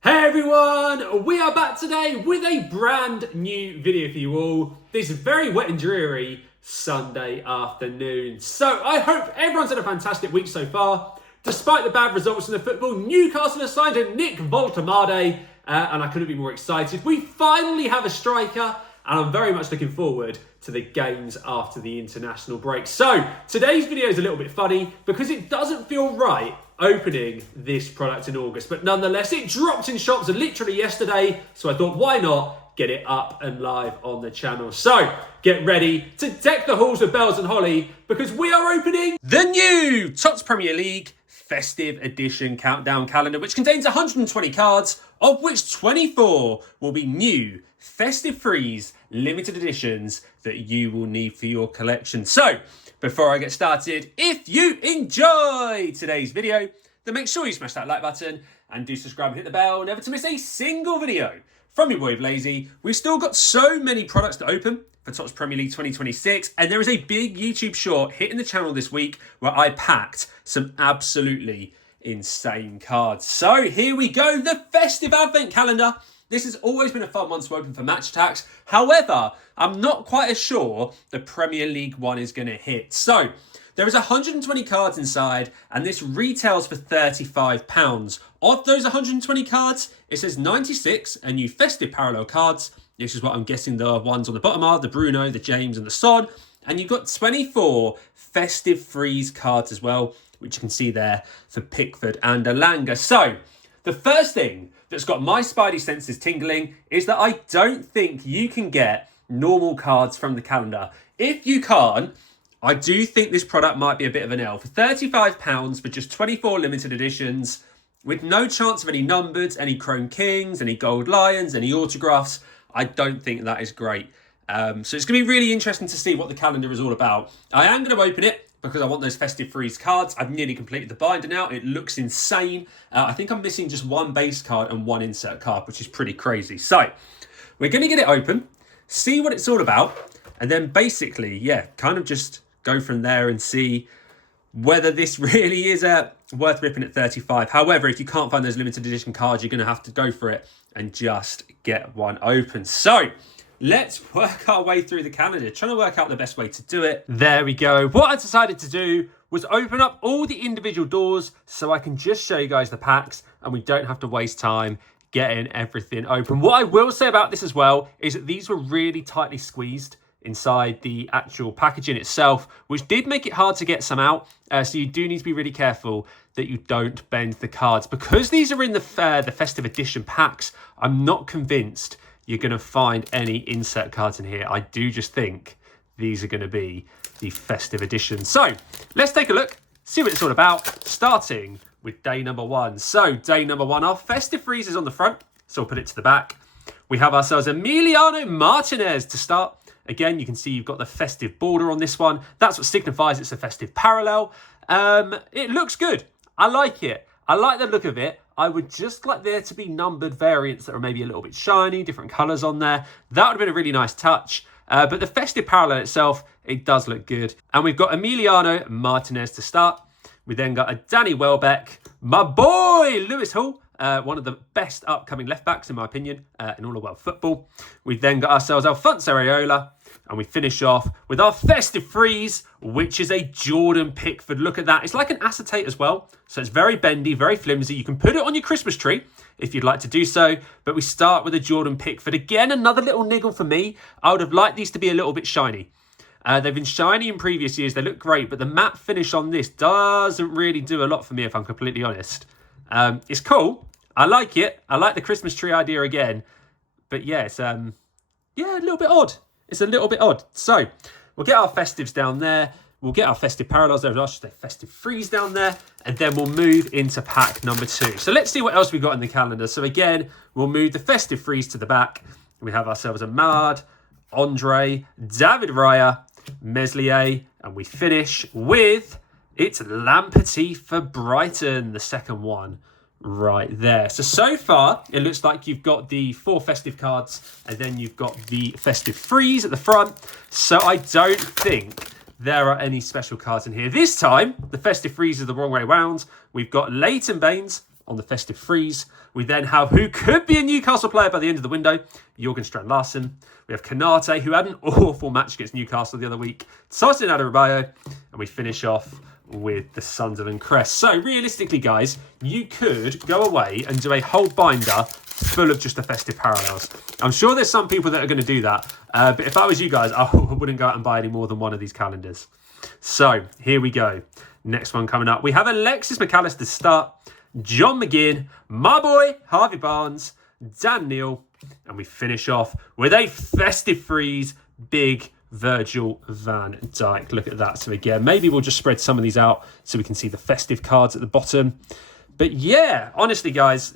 Hey everyone, we are back today with a brand new video for you all this very wet and dreary Sunday afternoon. So I hope everyone's had a fantastic week so far. Despite the bad results in the football, Newcastle have signed a Nick Voltemade and I couldn't be more excited. We finally have a striker and I'm very much looking forward to the games after the international break. So today's video is a little bit funny because it doesn't feel right opening this product in August, but nonetheless it dropped in shops literally yesterday, so I thought why not get it up and live on the channel. So get ready to deck the halls with bells and holly because we are opening the new Tots Premier League Festive Edition Countdown Calendar, which contains 120 cards, of which 24 will be new Festive Freeze Limited Editions that you will need for your collection. So before I get started, if you enjoy today's video, then make sure you smash that like button and do subscribe and hit the bell, never to miss a single video from your boy Blazey. We've still got so many products to open for Tots Premier League 2026, and there is a big YouTube short hitting the channel this week where I packed some absolutely insane cards. So here we go, the Festive Advent Calendar. This has always been a fun one to open for match attacks. However, I'm not quite as sure the Premier League one is going to hit. So there is 120 cards inside and this retails for £35. Of those 120 cards, it says 96 are new festive parallel cards. This is what I'm guessing the ones on the bottom are, the Bruno, the James and the Son. And you've got 24 festive freeze cards as well, which you can see there for Pickford and Alanga. So the first thing that's got my spidey senses tingling is that I don't think you can get normal cards from the calendar. If you can't, I do think this product might be a bit of an L. For £35 for just 24 limited editions, with no chance of any numbered, any Chrome Kings, any Gold Lions, any autographs, I don't think that is great. So it's going to be really interesting to see what the calendar is all about. I am going to open it because I want those Festive Freeze cards. I've nearly completed the binder now. It looks insane. I think I'm missing just one base card and one insert card, which is pretty crazy. So we're going to get it open, see what it's all about, and then basically, kind of just go from there and see whether this really is worth ripping at 35. However, if you can't find those limited edition cards, you're going to have to go for it and just get one open. So let's work our way through the calendar, trying to work out the best way to do it. There we go. What I decided to do was open up all the individual doors so I can just show you guys the packs and we don't have to waste time getting everything open. What I will say about this as well is that these were really tightly squeezed inside the actual packaging itself, which did make it hard to get some out. So you do need to be really careful that you don't bend the cards. Because these are in the Festive Edition packs, I'm not convinced you're going to find any insert cards in here. I do just think these are going to be the Festive Edition. So let's take a look, see what it's all about, starting with day number one. So day number one, our Festive Freeze is on the front, so we'll put it to the back. We have ourselves Emiliano Martinez to start. Again, you can see you've got the festive border on this one. That's what signifies it's a festive parallel. It looks good. I like it. I like the look of it. I would just like there to be numbered variants that are maybe a little bit shiny, different colours on there. That would have been a really nice touch. But the festive parallel itself, it does look good. And we've got Emiliano Martinez to start. We then got a Danny Welbeck, my boy Lewis Hall, one of the best upcoming left-backs, in my opinion, in all of world football. We've then got ourselves Alphonso Areola, and we finish off with our Festive Freeze, which is a Jordan Pickford. Look at that. It's like an acetate as well, so it's very bendy, very flimsy. You can put it on your Christmas tree if you'd like to do so, but we start with a Jordan Pickford. Again, another little niggle for me. I would have liked these to be a little bit shiny. They've been shiny in previous years. They look great, but the matte finish on this doesn't really do a lot for me, if I'm completely honest. It's cool. I like it. I like the Christmas tree idea again. But yeah, it's a little bit odd. It's a little bit odd. So we'll get our festives down there. We'll get our festive parallels there. I should say Festive Freeze down there. And then we'll move into pack number 2. So let's see what else we've got in the calendar. So again, we'll move the Festive Freeze to the back. We have ourselves Ahmad, Andre, David Raya, Meslier, and we finish with it's Lamperty for Brighton, the second one right there. So far, it looks like you've got the 4 festive cards and then you've got the Festive Freeze at the front. So I don't think there are any special cards in here. This time, the Festive Freeze is the wrong way round. We've got Leighton Baines, on the Festive Freeze. We then have who could be a Newcastle player by the end of the window, Jorgen Strand-Larsen. We have Kanate, who had an awful match against Newcastle the other week, Tosin Adarabioyo, and we finish off with the Sunderland crest. So realistically, guys, you could go away and do a whole binder full of just the festive parallels. I'm sure there's some people that are going to do that, but if I was you guys, I wouldn't go out and buy any more than one of these calendars. So here we go. Next one coming up. We have Alexis McAllister to start, John McGinn, my boy Harvey Barnes, Dan Neil, and we finish off with a Festive Freeze big Virgil van Dijk. Look at that. So again, maybe we'll just spread some of these out so we can see the festive cards at the bottom. But yeah, honestly, guys,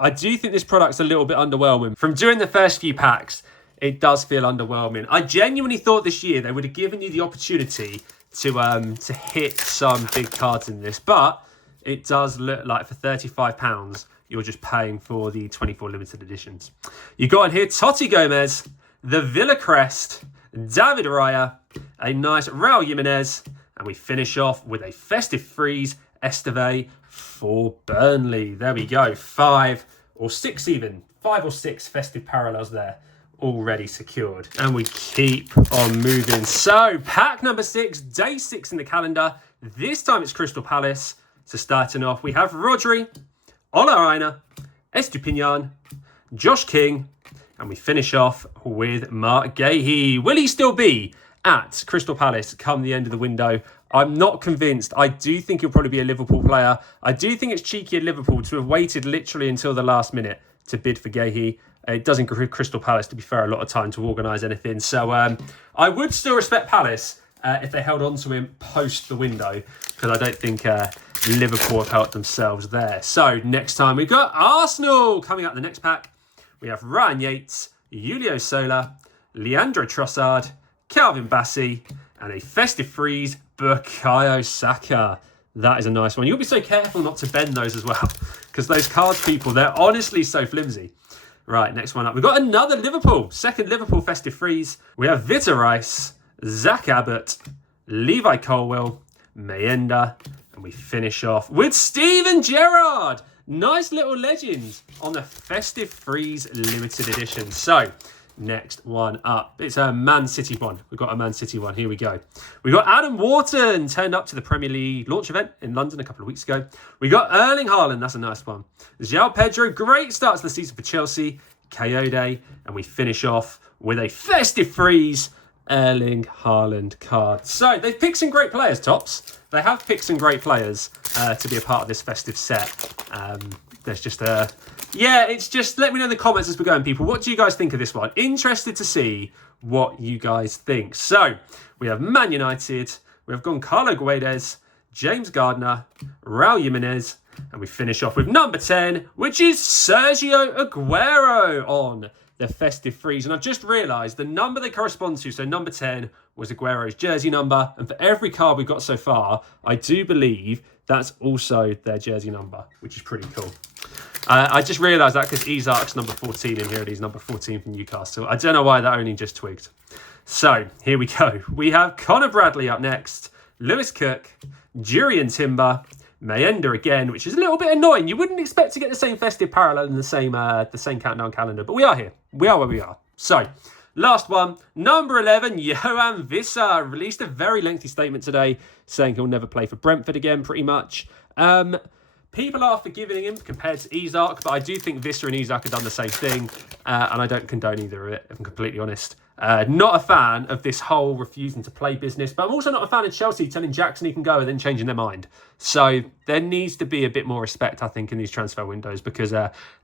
I do think this product's a little bit underwhelming. From doing the first few packs, it does feel underwhelming. I genuinely thought this year they would have given you the opportunity to hit some big cards in this, but it does look like for £35, you're just paying for the 24 limited editions. You got in here Totti Gomez, the Villa Crest, David Raya, a nice Raul Jimenez, and we finish off with a Festive Freeze Esteve for Burnley. There we go. 5 or 6 festive parallels there already secured. And we keep on moving. So pack number 6, day 6 in the calendar. This time it's Crystal Palace. So starting off, we have Rodri, Ola Aina, Estupinian, Josh King, and we finish off with Mark Gahey. Will he still be at Crystal Palace come the end of the window? I'm not convinced. I do think he'll probably be a Liverpool player. I do think it's cheeky at Liverpool to have waited literally until the last minute to bid for Gahey. It doesn't give Crystal Palace, to be fair, a lot of time to organise anything. So I would still respect Palace if they held on to him post the window, because I don't think Liverpool have helped themselves there. So next time we've got Arsenal coming up the next pack. We have Ryan Yates, Julio Sola, Leandro Trossard, Calvin Bassey, and a Festive Freeze Bukayo Saka. That is a nice one. You'll be so careful not to bend those as well, because those cards, people, they're honestly so flimsy. Right, next one up. We've got another Liverpool. Second Liverpool Festive Freeze. We have Vita Rice, Zach Abbott, Levi Colwell, Mayenda, and we finish off with Steven Gerrard. Nice little legends on the Festive Freeze Limited Edition. So, next one up. It's a Man City one. We've got a Man City one. Here we go. We got Adam Wharton, turned up to the Premier League launch event in London a couple of weeks ago. We got Erling Haaland. That's a nice one. João Pedro, great start to the season for Chelsea. Kayode. And we finish off with a Festive Freeze Erling Haaland card. So, they've picked some great players, Tops. They have picked some great players to be a part of this festive set. There's just a... Yeah, it's just... Let me know in the comments as we're going, people. What do you guys think of this one? Interested to see what you guys think. So, we have Man United. We have Goncalo Guedes, James Gardner, Raul Jimenez, and we finish off with number 10, which is Sergio Aguero on the Festive Freeze. And I've just realised the number they correspond to, so number 10 was Aguero's jersey number. And for every card we've got so far, I do believe that's also their jersey number, which is pretty cool. I just realised that because Isak's number 14 in here, and he's number 14 from Newcastle. I don't know why that only just twigged. So, here we go. We have Connor Bradley up next, Lewis Cook, Jurriën Timber, Mayenda again, which is a little bit annoying. You wouldn't expect to get the same festive parallel in the same countdown calendar, but we are here. We are where we are. So, last one, number 11, Johan Wissa released a very lengthy statement today saying he'll never play for Brentford again, pretty much. People are forgiving him compared to Isak, but I do think Wissa and Isak have done the same thing, and I don't condone either of it, if I'm completely honest. Not a fan of this whole refusing to play business, but I'm also not a fan of Chelsea telling Jackson he can go and then changing their mind. So there needs to be a bit more respect, I think, in these transfer windows, because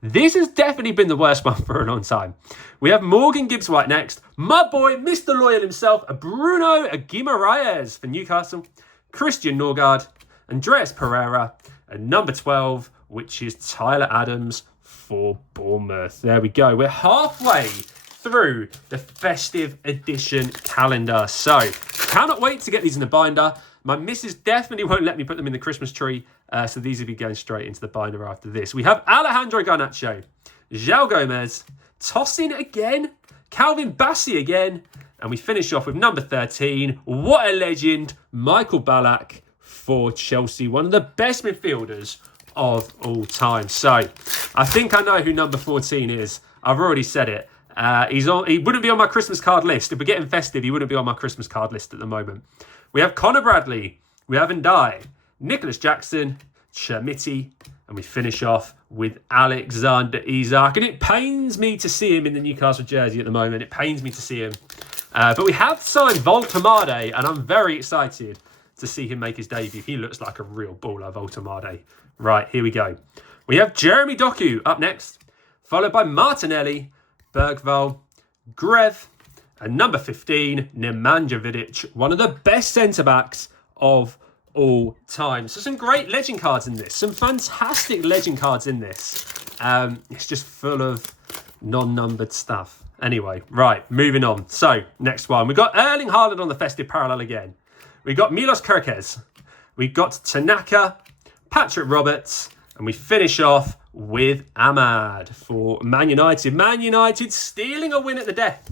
this has definitely been the worst one for a long time. We have Morgan Gibbs-White next. My boy, Mr. Loyal himself, Bruno Guimaraes for Newcastle. Christian Norgard, Andreas Pereira, and number 12, which is Tyler Adams for Bournemouth. There we go. We're halfway through the Festive Edition calendar. So, cannot wait to get these in the binder. My missus definitely won't let me put them in the Christmas tree, so these will be going straight into the binder after this. We have Alejandro Garnacho, João Gomez, Tosin again, Calvin Bassey again, and we finish off with number 13. What a legend, Michael Ballack for Chelsea. One of the best midfielders of all time. So I think I know who number 14 is. I've already said it. He wouldn't be on my Christmas card list. If we're getting festive, he wouldn't be on my Christmas card list at the moment. We have Connor Bradley. We have Ndai, Nicholas Jackson, Chermiti, and we finish off with Alexander Isak. And it pains me to see him in the Newcastle jersey at the moment. It pains me to see him. But we have signed Voltemade, and I'm very excited to see him make his debut. He looks like a real baller, Voltemade. Right, here we go. We have Jeremy Doku up next, followed by Martinelli, Bergvall, Grev, and number 15, Nemanja Vidic, one of the best centre-backs of all time. So some great legend cards in this. Some fantastic legend cards in this. It's just full of non-numbered stuff. Anyway, right, moving on. So, next one. We've got Erling Haaland on the festive parallel again. We've got Milos Kerkez. We've got Tanaka, Patrick Roberts, and we finish off with Ahmad for Man United. Man United stealing a win at the death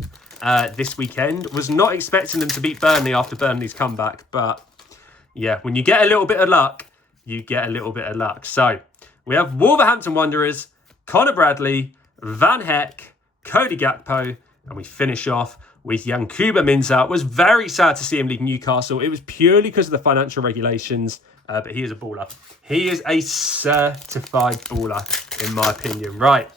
this weekend. Was not expecting them to beat Burnley after Burnley's comeback, but yeah, when you get a little bit of luck, you get a little bit of luck. So we have Wolverhampton Wanderers, Connor Bradley, Van Heck, Cody Gakpo, and we finish off with Yankuba Mintza. Was very sad to see him leave Newcastle. It was purely because of the financial regulations, but he is a baller. He is a certified baller, in my opinion. Right,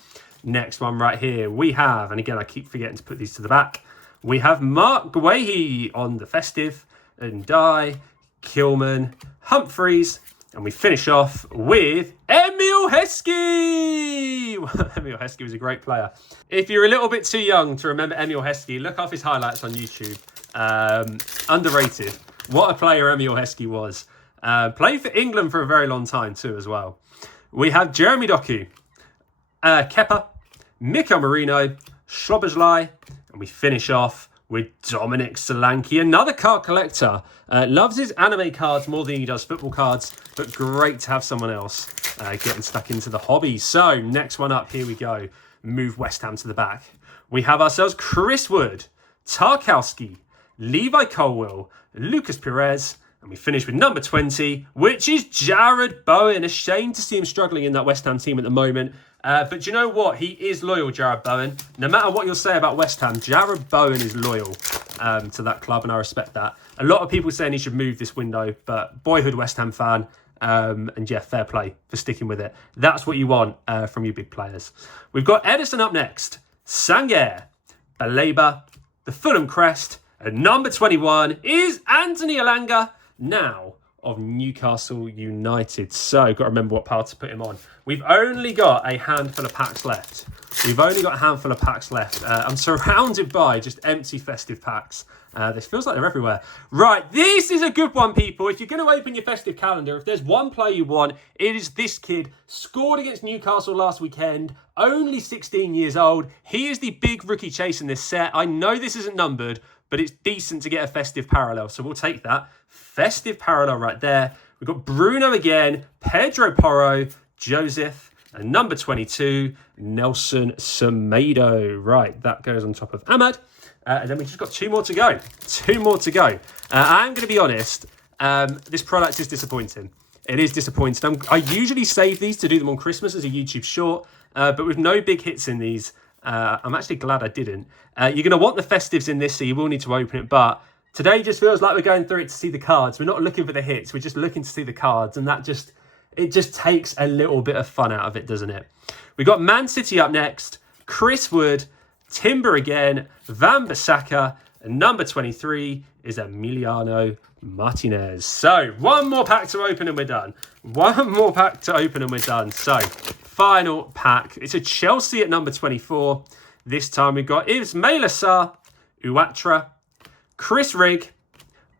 next one right here. We have, and again, I keep forgetting to put these to the back. We have Mark Guehi on the festive, Ndai, Kilman, Humphreys, and we finish off with Emil Heskey. Emil Heskey was a great player. If you're a little bit too young to remember Emil Heskey, look up his highlights on YouTube. Underrated. What a player Emil Heskey was. Played for England for a very long time too as well. We have Jeremy Doku, Kepa, Miko Marino, Szoboszlai, and we finish off with Dominic Solanke, another card collector. Loves his anime cards more than he does football cards, but great to have someone else getting stuck into the hobby. So, next one up, here we go. Move West Ham to the back. We have ourselves Chris Wood, Tarkowski, Levi Colwill, Lucas Perez, and we finish with number 20, which is Jared Bowen. A shame to see him struggling in that West Ham team at the moment. But you know what? He is loyal, Jared Bowen. No matter what you'll say about West Ham, Jared Bowen is loyal to that club, and I respect that. A lot of people saying he should move this window, but boyhood West Ham fan. And yeah, fair play for sticking with it. That's what you want from your big players. We've got Edison up next. Sangaré, Baleba, the Fulham crest, and number 21 is Anthony Elanga, now of Newcastle United. So, got to remember what pile to put him on. We've only got a handful of packs left. I'm surrounded by just empty festive packs. This feels like they're everywhere. Right, this is a good one, people. If you're going to open your festive calendar, if there's one player you want, it is this kid. Scored against Newcastle last weekend, only 16 years old. He is the big rookie chase in this set. I know this isn't numbered, but it's decent to get a festive parallel, so we'll take that. Festive parallel right there. We've got Bruno again, Pedro Porro, Joseph, and number 22, Nelson Semedo. Right, that goes on top of Ahmad. And then we've just got two more to go. I'm going to be honest, this product is disappointing. It is disappointing. I usually save these to do them on Christmas as a YouTube short, but with no big hits in these, I'm actually glad I didn't. You're going to want the festives in this, so you will need to open it, but today just feels like we're going through it to see the cards. We're not looking for the hits, we're just looking to see the cards, and it just takes a little bit of fun out of it, doesn't it? We've got Man City up next, Chris Wood, Timber again, Van Bissaka, and number 23 is Emiliano Martinez. So, one more pack to open and we're done. So, final pack. It's a Chelsea at number 24. This time we've got Ismaila Sarr, Uatra, Chris Rigg,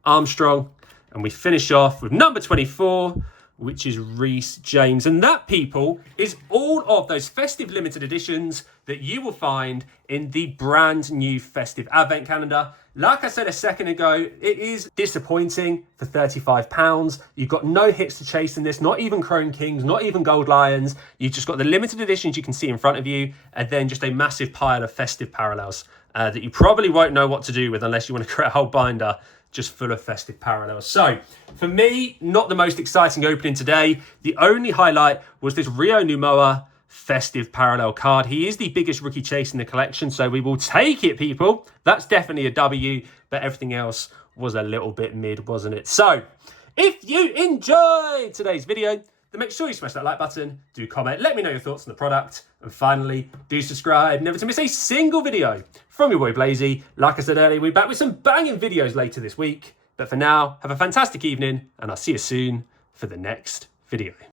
Armstrong, and we finish off with number 24, which is Reece James. And that, people, is all of those festive limited editions that you will find in the brand new festive advent calendar. Like I said a second ago, it is disappointing for £35. You've got no hits to chase in this, not even Chrome Kings, not even Gold Lions. You've just got the limited editions you can see in front of you, and then just a massive pile of festive parallels that you probably won't know what to do with unless you want to create a whole binder just full of festive parallels. So, for me, not the most exciting opening today. The only highlight was this Rio Numoa festive parallel card. He is the biggest rookie chase in the collection, so we will take it, people. That's definitely a W, but everything else was a little bit mid, wasn't it? So, if you enjoyed today's video, then make sure you smash that like button, do comment, let me know your thoughts on the product, and finally, do subscribe never to miss a single video from your boy Blazey. Like I said earlier, we're back with some banging videos later this week. But for now, have a fantastic evening, and I'll see you soon for the next video.